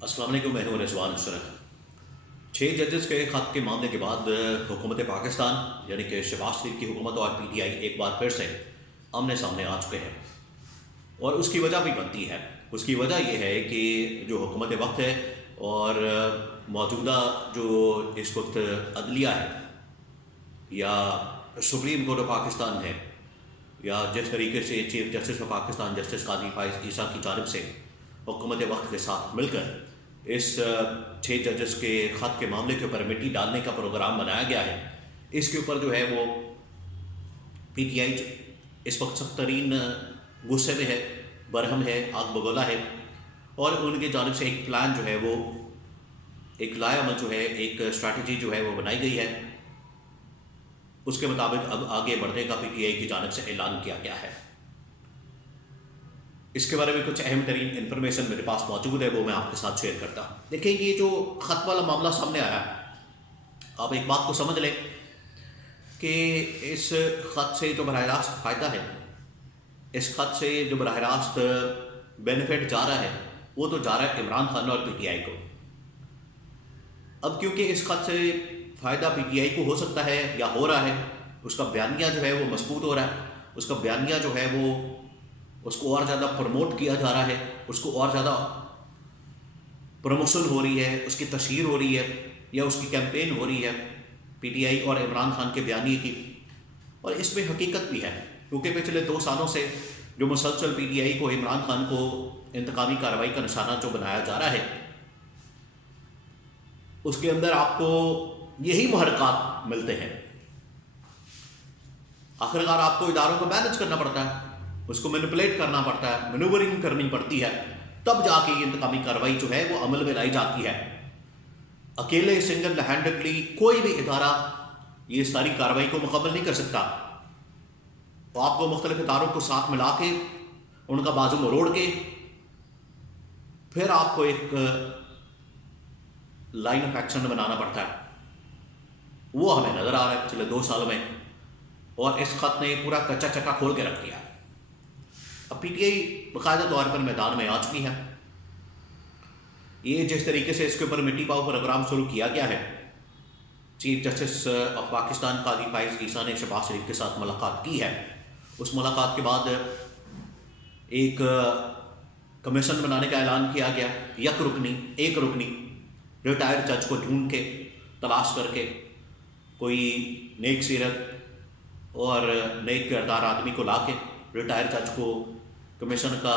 السلام علیکم، میں ہوں رضوان حسن۔ 6 ججز کے خط کے معاملے کے بعد حکومت پاکستان یعنی کہ شہباز شریف کی حکومت اور پی ٹی آئی ایک بار پھر سے آمنے سامنے آ چکے ہیں، اور اس کی وجہ بھی بنتی ہے۔ اس کی وجہ یہ ہے کہ جو حکومت وقت ہے اور موجودہ جو اس وقت عدلیہ ہے یا سپریم کورٹ آف پاکستان ہے، یا جس طریقے سے chief justice of Pakistan justice قاضی فائز عیسیٰ کی جانب سے حکومت وقت کے ساتھ مل کر اس 6 ججز کے خط کے معاملے کے اوپر مٹی ڈالنے کا پروگرام بنایا گیا ہے، اس کے اوپر جو ہے وہ پی ٹی آئی اس وقت سخت ترین غصے میں ہے، برہم ہے، آگ بگولا ہے، اور ان کی جانب سے ایک پلان جو ہے وہ ایک لائے عمل جو ہے، ایک اسٹریٹجی جو ہے وہ بنائی گئی ہے۔ اس کے مطابق اب آگے بڑھنے کا پی ٹی آئی کی جانب سے اعلان کیا گیا ہے۔ اس کے بارے میں کچھ اہم ترین انفارمیشن میرے پاس موجود ہے، وہ میں آپ کے ساتھ شیئر کرتا ہوں۔ دیکھیں، یہ جو خط والا معاملہ سامنے آیا، آپ ایک بات کو سمجھ لیں کہ اس خط سے جو براہ راست فائدہ ہے، اس خط سے جو براہ راست بینیفٹ جا رہا ہے، وہ تو جا رہا ہے عمران خان اور پی ٹی آئی کو۔ اب کیونکہ اس خط سے فائدہ پی ٹی آئی کو ہو سکتا ہے یا ہو رہا ہے، اس کا بیانیہ جو ہے وہ مضبوط ہو رہا ہے، اس کا بیانیہ جو ہے وہ اس کو اور زیادہ پروموٹ کیا جا رہا ہے، اس کو اور زیادہ پروموشن ہو رہی ہے، اس کی تشہیر ہو رہی ہے، یا اس کی کیمپین ہو رہی ہے پی ٹی آئی اور عمران خان کے بیانیے کی۔ اور اس میں حقیقت بھی ہے، کیونکہ پچھلے 2 سالوں سے جو مسلسل پی ٹی آئی کو عمران خان کو انتقامی کارروائی کا نشانہ جو بنایا جا رہا ہے، اس کے اندر آپ کو یہی محرکات ملتے ہیں۔ آخرکار آپ کو اداروں کو مینج کرنا پڑتا ہے، اس کو مینپولیٹ کرنا پڑتا ہے، مینوورنگ کرنی پڑتی ہے، تب جا کے یہ انتقامی کارروائی جو ہے وہ عمل میں لائی جاتی ہے۔ اکیلے سنگل ہینڈڈلی کوئی بھی ادارہ یہ ساری کارروائی کو مکمل نہیں کر سکتا۔ تو آپ کو مختلف اداروں کو ساتھ ملا کے، ان کا بازو مروڑ کے، پھر آپ کو ایک لائن آف ایکشن بنانا پڑتا ہے۔ وہ ہمیں نظر آ رہا ہے پچھلے 2 سالوں میں، اور اس خط نے پورا کچا چکا کھول کے رکھ دیا۔ اب پی ٹی آئی باقاعدہ طور پر میدان میں آ چکی ہے۔ یہ جس طریقے سے اس کے اوپر مٹی پاؤ پروگرام شروع کیا گیا ہے، چیف جسٹس آف پاکستان قاضی فائز عیسیٰ نے شہباز شریف کے ساتھ ملاقات کی ہے۔ اس ملاقات کے بعد ایک کمیشن بنانے کا اعلان کیا گیا، ایک رکنی ریٹائرڈ جج کو ڈھونڈ کے، تلاش کر کے، کوئی نیک سیرت اور نیک کردار آدمی کو لا کے ریٹائر جج کو کمیشن کا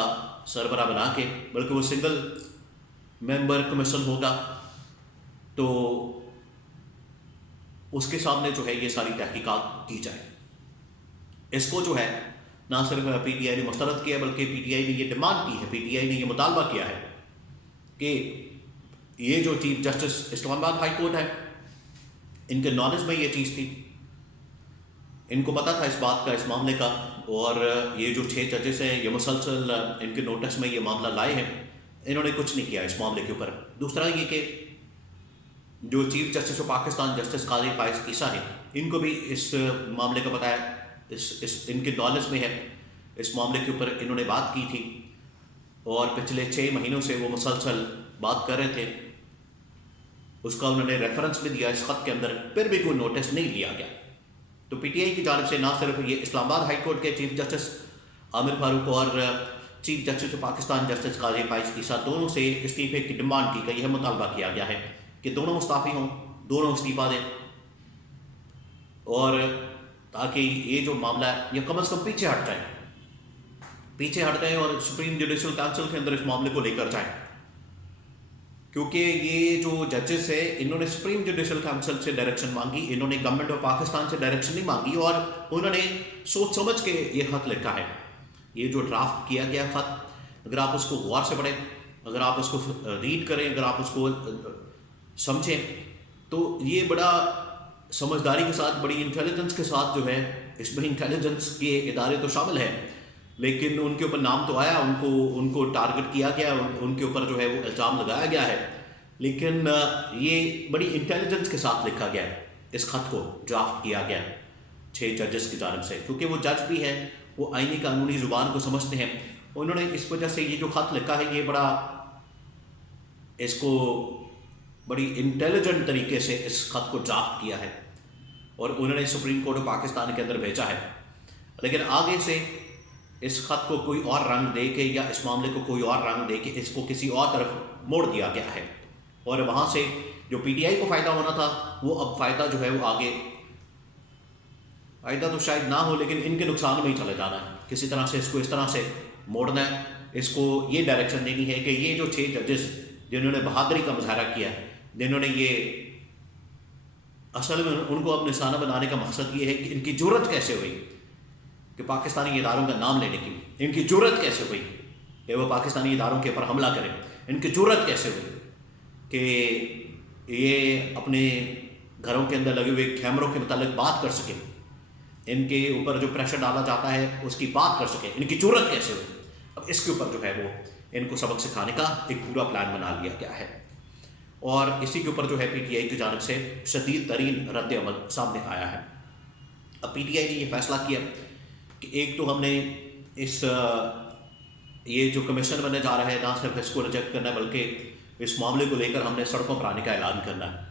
سربراہ بنا کے، بلکہ وہ سنگل ممبر کمیشن ہوگا، تو اس کے سامنے جو ہے یہ ساری تحقیقات کی جائے۔ اس کو جو ہے نہ صرف پی ٹی آئی نے مسترد کیا، بلکہ پی ٹی آئی نے یہ ڈیمانڈ کی ہے، پی ٹی آئی نے یہ مطالبہ کیا ہے کہ یہ جو چیف جسٹس اسلام آباد ہائی کورٹ ہے، ان کے نالج میں یہ چیز تھی، ان کو پتہ تھا اس بات کا، اس معاملے کا، اور یہ جو 6 ججز ہیں یہ مسلسل ان کے نوٹس میں یہ معاملہ لائے ہیں، انہوں نے کچھ نہیں کیا اس معاملے کے اوپر۔ دوسرا یہ کہ جو chief justice of Pakistan justice قاضی فائز عیسیٰ ہیں، ان کو بھی اس معاملے کا پتہ ہے، ان کے نالج میں ہے، اس معاملے کے اوپر انہوں نے بات کی تھی، اور پچھلے 6 مہینوں سے وہ مسلسل بات کر رہے تھے۔ اس کا انہوں نے ریفرنس بھی دیا اس خط کے اندر، پھر بھی کوئی نوٹس نہیں لیا گیا۔ تو پی ٹی آئی کی جانب سے نہ صرف یہ اسلام آباد ہائی کورٹ کے چیف جسٹس عامر فاروق اور chief justice of Pakistan justice قاضی فائز عیسیٰ دونوں سے استعفے کی ڈیمانڈ کی گئی ہے، مطالبہ کیا گیا ہے کہ دونوں مستعفی ہوں، دونوں استعفیٰ دیں، اور تاکہ یہ جو معاملہ ہے یہ کم از کم پیچھے ہٹ جائیں اور سپریم جوڈیشل کونسل کے اندر اس معاملے کو لے کر جائیں۔ کیونکہ یہ جو ججز ہیں، انہوں نے سپریم جوڈیشل کونسل سے ڈائریکشن مانگی، انہوں نے گورنمنٹ آف پاکستان سے ڈائریکشن نہیں مانگی، اور انہوں نے سوچ سمجھ کے یہ خط لکھا ہے۔ یہ جو ڈرافٹ کیا گیا خط، اگر آپ اس کو غور سے پڑھیں، اگر آپ اس کو ریڈ کریں، اگر آپ اس کو سمجھیں، تو یہ بڑا سمجھداری کے ساتھ، بڑی انٹیلیجنس کے ساتھ جو ہے، اس میں انٹیلیجنس کے ادارے تو شامل ہیں، لیکن ان کے اوپر نام تو آیا، ان کو ٹارگٹ کیا گیا، ان کے اوپر جو ہے وہ الزام لگایا گیا ہے، لیکن یہ بڑی انٹیلیجنس کے ساتھ لکھا گیا ہے۔ اس خط کو ڈرافٹ کیا گیا 6 ججز کی جانب سے، کیونکہ وہ جج بھی ہیں، وہ آئینی قانونی زبان کو سمجھتے ہیں، انہوں نے اس وجہ سے یہ جو خط لکھا ہے یہ بڑا اس کو بڑی انٹیلیجنٹ طریقے سے اس خط کو ڈرافٹ کیا ہے اور انہوں نے سپریم کورٹ آف پاکستان کے اندر بھیجا ہے، لیکن آگے سے اس خط کو کوئی اور رنگ دے کے یا اس معاملے کو کوئی اور رنگ دے کے اس کو کسی اور طرف موڑ دیا گیا ہے، اور وہاں سے جو پی ٹی آئی کو فائدہ ہونا تھا وہ اب فائدہ جو ہے وہ آگے، فائدہ تو شاید نہ ہو لیکن ان کے نقصان میں ہی چلے جانا ہے، کسی طرح سے اس کو اس طرح سے موڑنا ہے، اس کو یہ ڈائریکشن دینی ہے کہ یہ جو 6 ججز جنہوں نے بہادری کا مظاہرہ کیا، جنہوں نے یہ اصل میں ان کو اب نشانہ بنانے کا مقصد یہ ہے کہ ان کی جرت کیسے ہوئی کہ پاکستانی اداروں کا نام لینے کی، ان کی جرت کیسے ہوئی کہ وہ پاکستانی اداروں کے اوپر حملہ کریں، ان کی جرت کیسے ہوئی کہ یہ اپنے گھروں کے اندر لگے ہوئے کیمروں کے متعلق بات کر سکیں، ان کے اوپر جو پریشر ڈالا جاتا ہے اس کی بات کر سکیں، ان کی جرت کیسے ہوئی۔ اب اس کے اوپر جو ہے وہ ان کو سبق سکھانے کا ایک پورا پلان بنا لیا گیا ہے، اور اسی کے اوپر جو ہے پی ٹی آئی کی جانب سے شدید ترین رد عمل سامنے آیا ہے۔ اب پی ٹی آئی نے یہ فیصلہ کیا کہ ایک تو ہم نے یہ جو کمیشن بننے جا رہا ہے نہ صرف اس کو ریجیکٹ کرنا ہے بلکہ اس معاملے کو لے کر ہم نے سڑکوں پر آنے کا اعلان کرنا ہے۔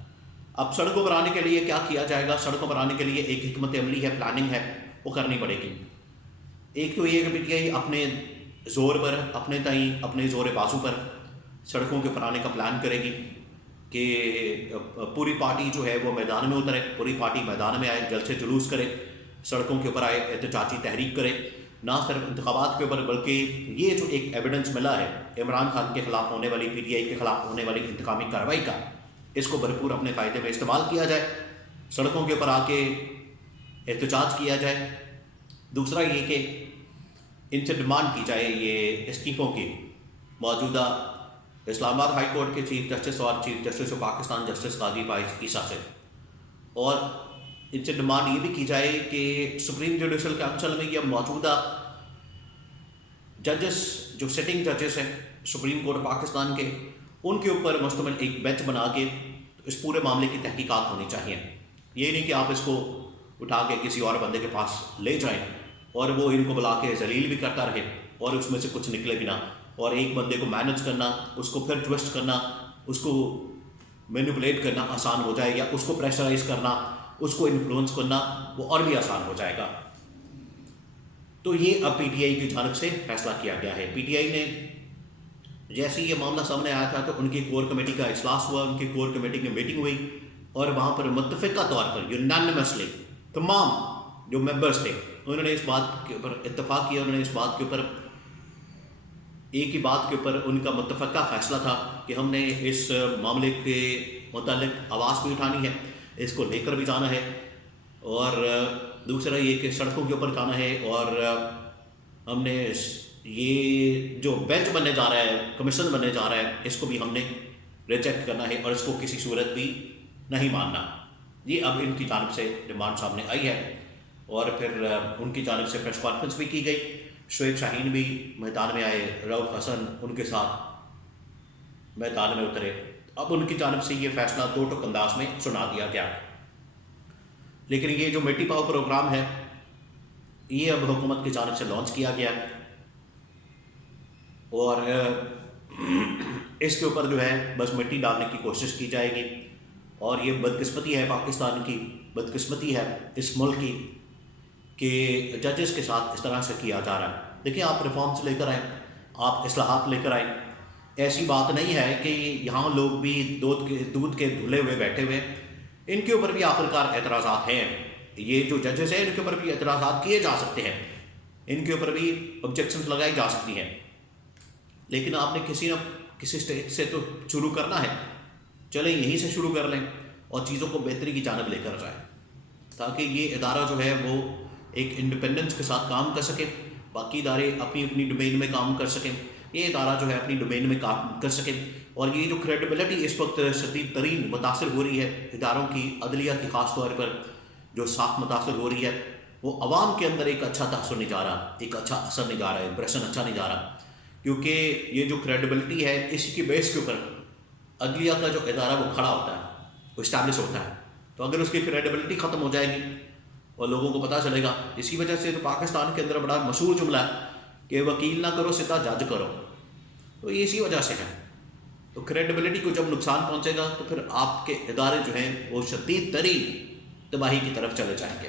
اب سڑکوں پر آنے کے لیے کیا کیا جائے گا؟ سڑکوں پر آنے کے لیے ایک حکمت عملی ہے، پلاننگ ہے، وہ کرنی پڑے گی۔ ایک تو یہ کہ پی ٹی آئی اپنے زور پر، اپنے زور بازو پر سڑکوں کے پر آنے کا پلان کرے گی کہ پوری پارٹی جو ہے وہ میدان میں اترے، پوری پارٹی میدان میں آئے، جلد سے جلوس کرے، سڑکوں کے اوپر آئے، احتجاجی تحریک کرے، نہ صرف انتخابات کے اوپر بلکہ یہ جو ایک ایویڈنس ملا ہے عمران خان کے خلاف ہونے والی، پی ٹی آئی کے خلاف ہونے والی انتقامی کارروائی کا، اس کو بھرپور اپنے فائدے میں استعمال کیا جائے، سڑکوں کے اوپر آ کے احتجاج کیا جائے۔ دوسرا یہ کہ ان سے ڈیمانڈ کی جائے یہ استعفوں کی، موجودہ اسلام آباد ہائی کورٹ کے چیف جسٹس اور chief justice of Pakistan justice قاضی فائز عیسیٰ سے، اور ان سے ڈیمانڈ یہ بھی کی جائے کہ سپریم جوڈیشل کونسل میں یہ موجودہ ججز جو سٹنگ ججز ہیں سپریم کورٹ آف پاکستان کے، ان کے اوپر مشتمل ایک بینچ بنا کے اس پورے معاملے کی تحقیقات ہونی چاہیے۔ یہ نہیں کہ آپ اس کو اٹھا کے کسی اور بندے کے پاس لے جائیں اور وہ ان کو بلا کے ذلیل بھی کرتا رہے اور اس میں سے کچھ نکلے بھی نہ، اور ایک بندے کو مینج کرنا، اس کو پھر ٹوسٹ کرنا، اس کو مینیپولیٹ کرنا آسان ہو جائے، یا اس کو پریشرائز کرنا، اس کو انفلوئنس کرنا وہ اور بھی آسان ہو جائے گا۔ تو یہ اب پی ٹی آئی کی جانب سے فیصلہ کیا گیا ہے۔ پی ٹی آئی نے جیسے یہ معاملہ سامنے آیا تھا تو ان کی کور کمیٹی کا اجلاس ہوا، ان کی کور کمیٹی کی میٹنگ ہوئی، اور وہاں پر متفقہ طور پر یونانیمسلی تمام جو ممبرس تھے انہوں نے اس بات کے اوپر اتفاق کیا، انہوں نے اس بات کے اوپر ایک ہی بات کے اوپر ان کا متفقہ فیصلہ تھا کہ ہم نے اس معاملے کے متعلق آواز بھی اٹھانی ہے، اس کو لے کر بھی جانا ہے، اور دوسرا یہ کہ سڑکوں کے اوپر جانا ہے، اور ہم نے یہ جو بینچ بننے جا رہا ہے، کمیشن بننے جا رہا ہے، اس کو بھی ہم نے ریجیکٹ کرنا ہے اور اس کو کسی صورت بھی نہیں ماننا۔ یہ اب ان کی جانب سے ڈیمانڈ سامنے آئی ہے، اور پھر ان کی جانب سے پریس کانفرنس بھی کی گئی، شعیب شاہین بھی میدان میں آئے، رؤف حسن ان کے ساتھ میدان میں اترے۔ اب ان کی جانب سے یہ فیصلہ دو ٹوک انداز میں سنا دیا گیا، لیکن یہ جو مٹی پاؤ پروگرام ہے یہ اب حکومت کی جانب سے لانچ کیا گیا، اور اس کے اوپر جو ہے بس مٹی ڈالنے کی کوشش کی جائے گی، اور یہ بدقسمتی ہے پاکستان کی، بدقسمتی ہے اس ملک کی کہ ججز کے ساتھ اس طرح سے کیا جا رہا ہے۔ دیکھیں آپ ریفارمز لے کر آئیں، آپ اصلاحات لے کر آئیں، ایسی بات نہیں ہے کہ یہاں لوگ بھی دودھ کے دھلے ہوئے بیٹھے ہوئے، ان کے اوپر بھی آخرکار اعتراضات ہیں، یہ جو ججز ہیں ان کے اوپر بھی اعتراضات کیے جا سکتے ہیں، ان کے اوپر بھی آبجیکشنز لگائی جا سکتی ہیں، لیکن آپ نے کسی نہ کسی اسٹیج سے تو شروع کرنا ہے، چلیں یہیں سے شروع کر لیں اور چیزوں کو بہتری کی جانب لے کر جائیں، تاکہ یہ ادارہ جو ہے وہ ایک انڈیپینڈنس کے ساتھ کام کر سکے، باقی ادارے اپنی اپنی ڈومین میں کام کر سکیں، یہ ادارہ جو ہے اپنی ڈومین میں کام کر سکے، اور یہ جو کریڈیبلٹی اس وقت شدید ترین متاثر ہو رہی ہے اداروں کی، عدلیہ کی خاص طور پر جو ساکھ متاثر ہو رہی ہے، وہ عوام کے اندر ایک اچھا تاثر نہیں جا رہا، ایک اچھا اثر نہیں جا رہا، امپریشن اچھا نہیں جا رہا، کیونکہ یہ جو کریڈیبلٹی ہے اسی کی بیس کے اوپر عدلیہ کا جو ادارہ وہ کھڑا ہوتا ہے، وہ اسٹیبلش ہوتا ہے، تو اگر اس کی کریڈیبلٹی ختم ہو جائے گی اور لوگوں کو پتہ چلے گا، اسی وجہ سے تو پاکستان کے اندر بڑا مشہور جملہ ہے کہ وکیل نہ کرو سیدھا جج کرو، تو یہ اسی وجہ سے ہے، تو تو کریڈیبلٹی کو جب نقصان پہنچے گا تو پھر آپ کے ادارے جو ہیں وہ شدید ترین تباہی کی طرف چلے جائیں گے.